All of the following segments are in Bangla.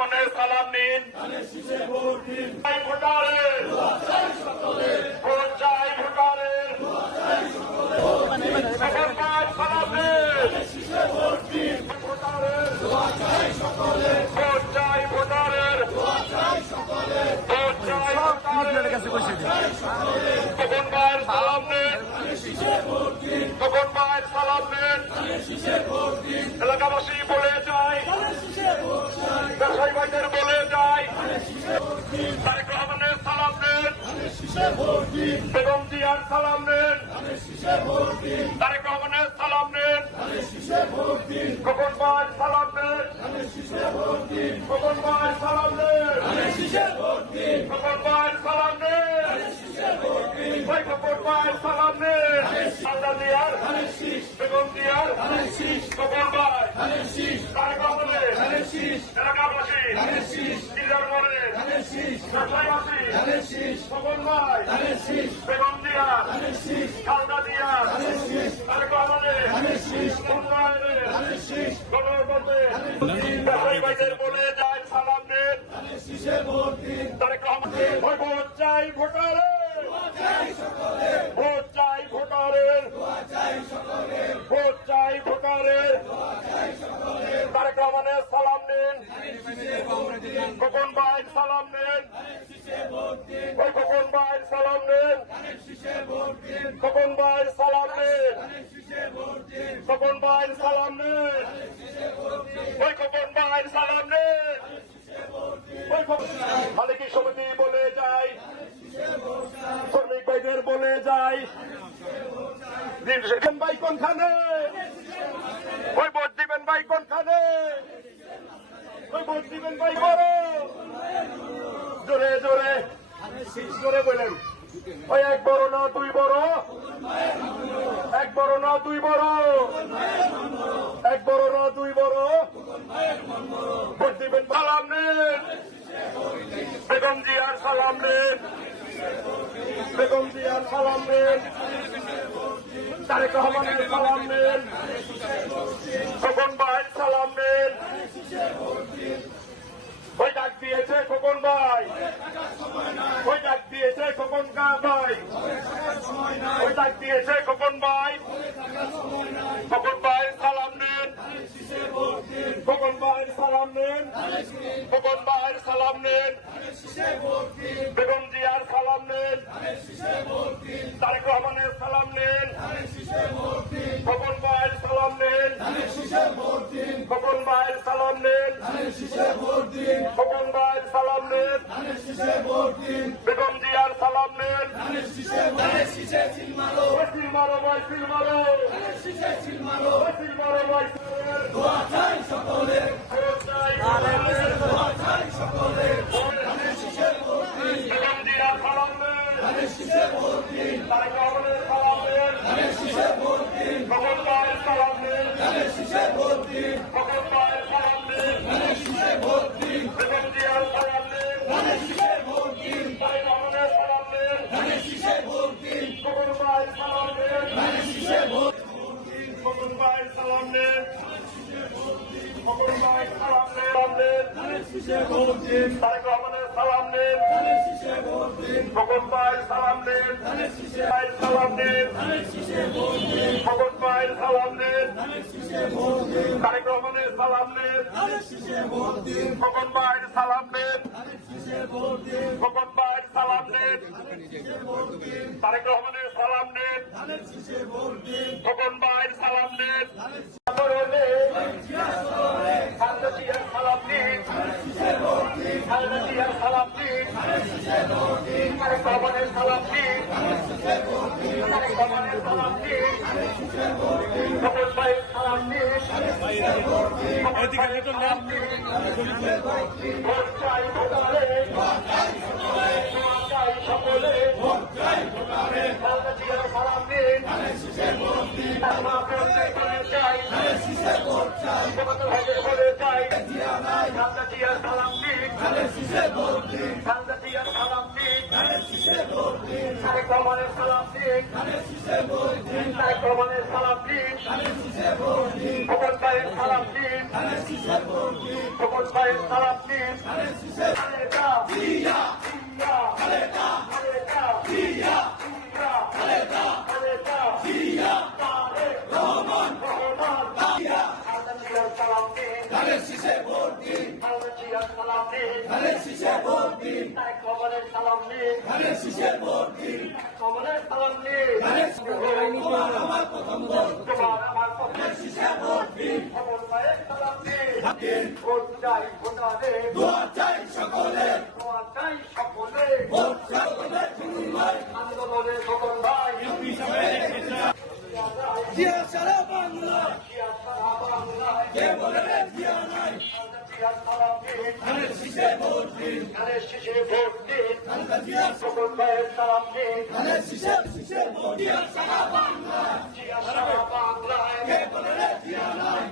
রহমানের সালাম নিন চাই ভোটারের ভোট চাই ভোটারের এখন পাঁচ সালাম নিন ভোটারের ভোট চাই ভোটারের ভোট চাই ভোটারের তখন মায়ের সালাম নেন তখন মায়ের সালাম নেন এলাকাবাসী বলে যায় ব্যবসায়ী ভাইদের বলে যায়, তারেক রহমানের সালাম নেন বেগম জিয়ার সালাম নেন তারেক রহমানের সালাম নেন কখন মায়ের সালাম নেন কখন মায়ের সালাম সালাম নেন ভাই সালাম কখন ভাই কখন ভাই বেগম দিয়ার বলে যায় সালাম নেন তারেক রহমান ওই ভোট চাই ভোটারের ভোট চাই ভোটারের ভোট চাই ভোটারের তারেক রহমানের সালাম নেন খোকন ভাইয়ের সালাম নেন ওই খোকন ভাইয়ের সালাম নেন খোকন ভাইয়ের সালাম নেন খোকন ভাইয়ের সালাম নেন ওই খোকন ভাইয়ের সালাম নেন ওই মালিকী সমিতি বলে যায় শ্রমিক ভাইদের বলে যায় দিবেন ভাই কোনখানে? ওই ভোট দিবেন ভাই কোনখানে? ওই ভোট দিবেন ভাই বড়। জোরে জোরে। জোরে বলেন। ওই এক বড় না দুই বড়? এক বড় না দুই বড়? এক বড় না দুই বড়? ভোট দিবেন, সালাম নেন। বেগম জিয়ার সালাম নেন। বেগম জিয়ার সালাম নেন। তারেক রহমানের সালাম নেন। খোকন ভাই, সালাম নেন। ওই ডাক দিয়েছে খোকন ভাই? ওই ডাক দিয়েছে খোকন কা ভাই? ওই ডাক দিয়েছে খোকন ভাই? খোকন ভাই, সালাম নেন। খোকন ভাই, সালাম নেন। খোকন ভাই, সালাম নেন বেগম জিয়ার সালাম নেন তারেক রহমানের সালাম নেন খোকন ভাইয়ের সালাম নেন খোকন ভাইয়ের সালাম নেন খোকন ভাইয়ের সালাম নেন। বেগম জিয়ার সালাম নেন। সিল মারো। ভাই সিল মারো। সিল মারো। ভাই বেগম জিয়ার সালাম নেন তারেক রহমানের সালাম নেন খোকন ভাইয়ের সালাম নেন খোকন ভাইয়ের সালাম নেন বেগম জিয়ার সালাম নেন তারেক রহমানের সালাম নেন খোকন ভাইয়ের সালাম নেন খোকন ভাইয়ের সালাম নেন খোকন ভাইয়ের সালাম নেন তারেক রহমানের সালাম নেন। খোকন ভাইয়ের সালাম নেন। সালাম নেন। খোকন ভাইয়ের সালাম নেন। তারেক রহমানের সালাম নেন। খোকন ভাইয়ের সালাম নেন। খোকন ভাইয়ের সালাম নেন। তারেক রহমানের সালাম নেন। খোকন ভাইয়ের সালাম নেন খালেদা জিয়ার সালাম নিন খালেদা জিয়ার সালাম নিন রহমানের সালাম তারেক রহমানের সালাম নিন খোকন ভাইয়ের সালাম নিন খোকন ভাইয়ের সালাম ভোট চাই ভোটারে। চাই সকলে। খালেদা জিয়ার সালাম চাই। চাই। নিন দিন সালাম দিন। তারেক রহমানের সালাম দিন। খোকন ভাইয়ের সালাম দিন। খোকন ভাইয়ের সালাম দিন খালেদা জিয়া খালেদা খালেদা জিয়া খালেদা খালেদা জিয়া তারেক রহমান রহমান জিয়া খালেদা জিয়ার সালাম দিন খালেদা জিয়ার সালাম দিন। তারেক রহমানের সালাম দিন। কমলের সালাম দিন। তোমার আমার প্রথম খবর ভাইয়ের সালাম দিন ভোট চাই ভোটারে। দোয়া চাই সকলে দোয়া চাই সকলে ভোট সকলে আন্দোলনে খবর ভাই জিয়া সারা বাংলা জিয়া সারা বাংলায় কে বলে রে জিয়া নাই জিয়া সালাম দিন ধানের শীষে ভোট দিন ধানের শীষে ভোট দিন জিয়া দিন ধানের শীষে শীষে জিয়া সারা বাংলায় জিয়া সারা বাংলায় কে বলে রে জিয়া নাই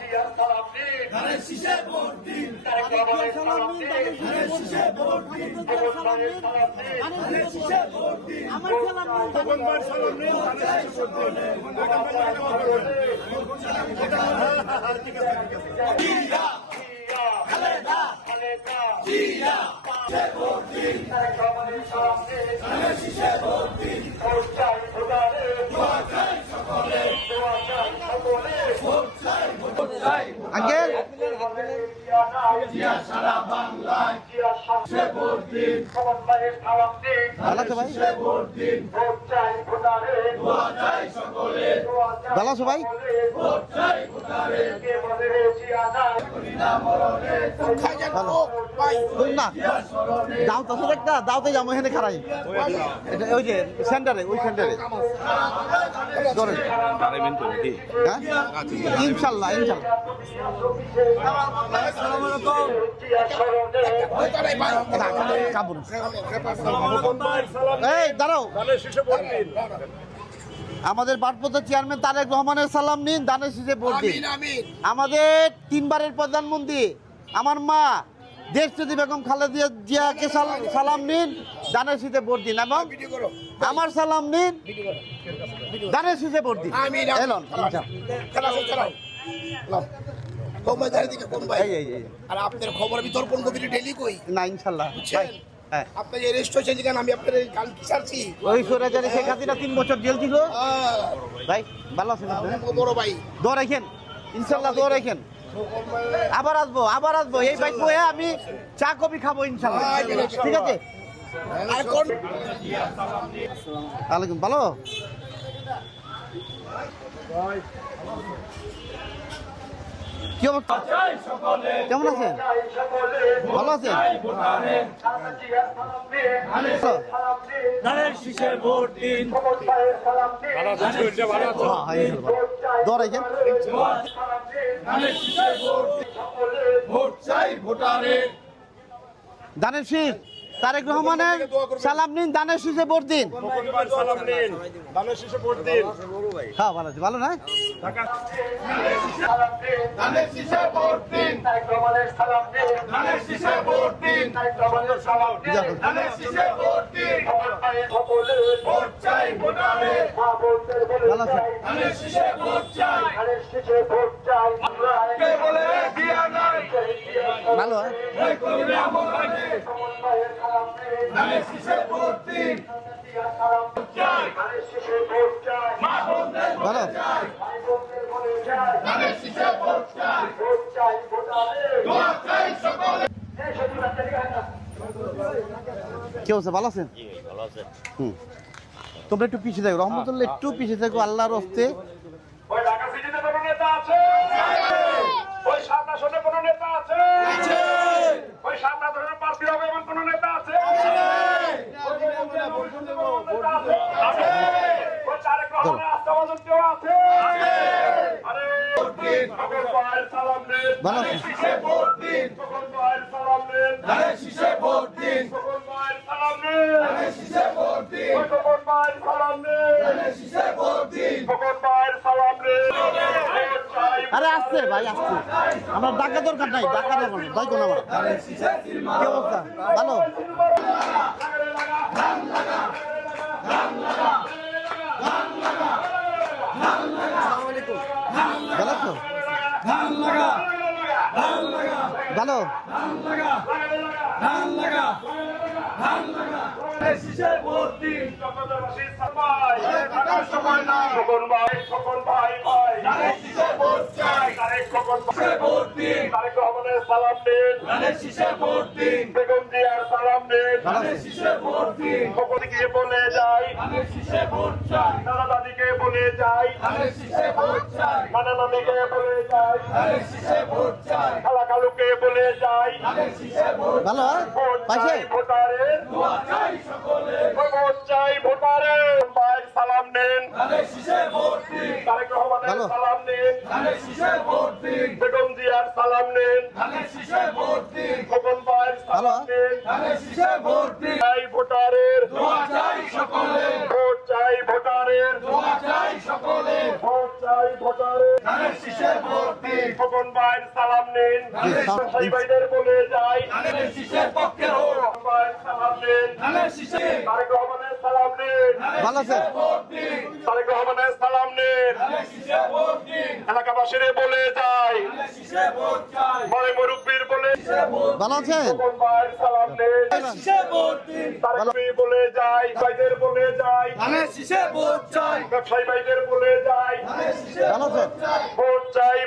জিয়া সালাম দিন ধানের শীষে ভোট দিন তারেক রহমানের সালাম দিন ধানের শীষে ভোট দিন সালাম দিন ধানের শীষে ভোট দিন আমার সালাম নেই ভাইয়ের সালাম দিন ধানের শীষে ভোট দিন জিয়া জিয়া খালেদা খালেদা জিয়া রহমানের সালাম দিন ধানের শীষে ভোট দিন ভোট চাই ভোটারে দোয়া চাই আঙ্কেল সারা বাংলায় জিয়া ভোট দিন ভাই কে বলে রে জিয়া নাই বিনা মরণে ভালো। বুঝ না। দাও তো একটা দাওতে যাব এখানে খারাই এটা ওই যে সেন্টারে, ওই সেন্টারে। ধরেন হ্যাঁ? ইনশাল্লাহ দাঁড়াও। আমাদের বাটপথের চেয়ারম্যান তারেক রহমানের সালাম নিন দানের শীষে ভোট দিন। আমাদের তিনবারের প্রধানমন্ত্রী আমার মা দেশটি বেগম খালেদা জিয়াকে সাল- সালাম নিন দানের শীষে ভোট দিন এবং আমার সালাম নিন দানের শীষে ভোট দিন। এলন। আর আপনার খবর আমি দর্পণ কবির ডেলি কই? না ইনশাল্লাহ। হ্যাঁ। আপনি যে রেস্ট হয়েছেন যেখানে আমি আপনার এই গান কি ছাড়ছি। ওই সরাচারি শেখ হাসিনা তিন বছর জেল ছিল। ভাই ভালো আছেন বড় ভাই। দৌড় রাখেন। ইনশাল্লাহ দৌড় রাখেন। আবার আসব আবার আসব। এই বাইক বয়ে আমি চা কফি খাব ইনশাল্লাহ ঠিক আছে? আলাইকুম। ভালো? কি অবস্থা? কেমন আছেন? ভালো আছেন? ধানের শীষে তারেক রহমানের সালাম নিন দানের শীষে ভোট দিন। হ্যাঁ ভালো আছে ভালো না ভালো আছে। ভালো হ্যাঁ? ভালো। কি অবস্থা? ভালো আছেন? হুম। তোমরা একটু পিছিয়ে থাকো। রহমতুল্লাহ একটু পিছিয়ে থাকো। আল্লাহর হস্তে ওই ঢাকা সিটিতে কোনো নেতা আছে ওই সামনা শোনে কোনো নেতা আছে ওই সামনা ধরে প্রার্থী হবে এমন কোন নেতা আছে আছে? আছে। তারেক রহমানের আস্থাভাজন কেউ আছে? আরে, সালাম। ভালো আছেন? শীষে ভোট দিন। সকল ভাইয়ের সালাম নেন। সকল ভাইয়ের সালাম নেন। ওই সকল ভাইয়ের সালাম নেন। সকল ভাইয়ের সালাম নেন। ভোট চাই আরে আসছে ভাই, আসছে। আমার ডাকা দরকার নাই, ডাকা দরকার নাই কোন আমার কি অবস্থা? ভালো? রহমানের সালাম দিন বেগম জিয়ার সালাম দিন খোকন গিয়ে বলে যাই দাদা বলে যাই। নানা নানিকে বলে যাই। খালা কালুকে বলে যাই। ভালো হ্যাঁ? চাই ভোটারের। ভোট চাই ভোটারের। ভাই সালাম নেন। তারেক রহমানের। সালাম নেন। বেগম জিয়ার সালাম নেন খোকন ভাইয়ের ভালো। সালাম নেন চাই ভোটারের ভোট চাই ভোটারের ভোট চাই ভোটারের খোকন ভাইয়ের সালাম নেন জি, সালাম। ব্যবসায়ী ভাইদের বলে যাই। ভাইয়ের সালাম নেন। তারেক রহমানের সালাম নেন। ভালো তারেক রহমানের সালাম নেন। এলাকাবাসীরে বলে যাই। বড় মুরব্বীর বলে ভালো আছেন? সালাম নেন। বলে যাই। ভাইদের বলে যাই। ব্যবসায়ী ভাইদের বলে যাই। ভোট চাই।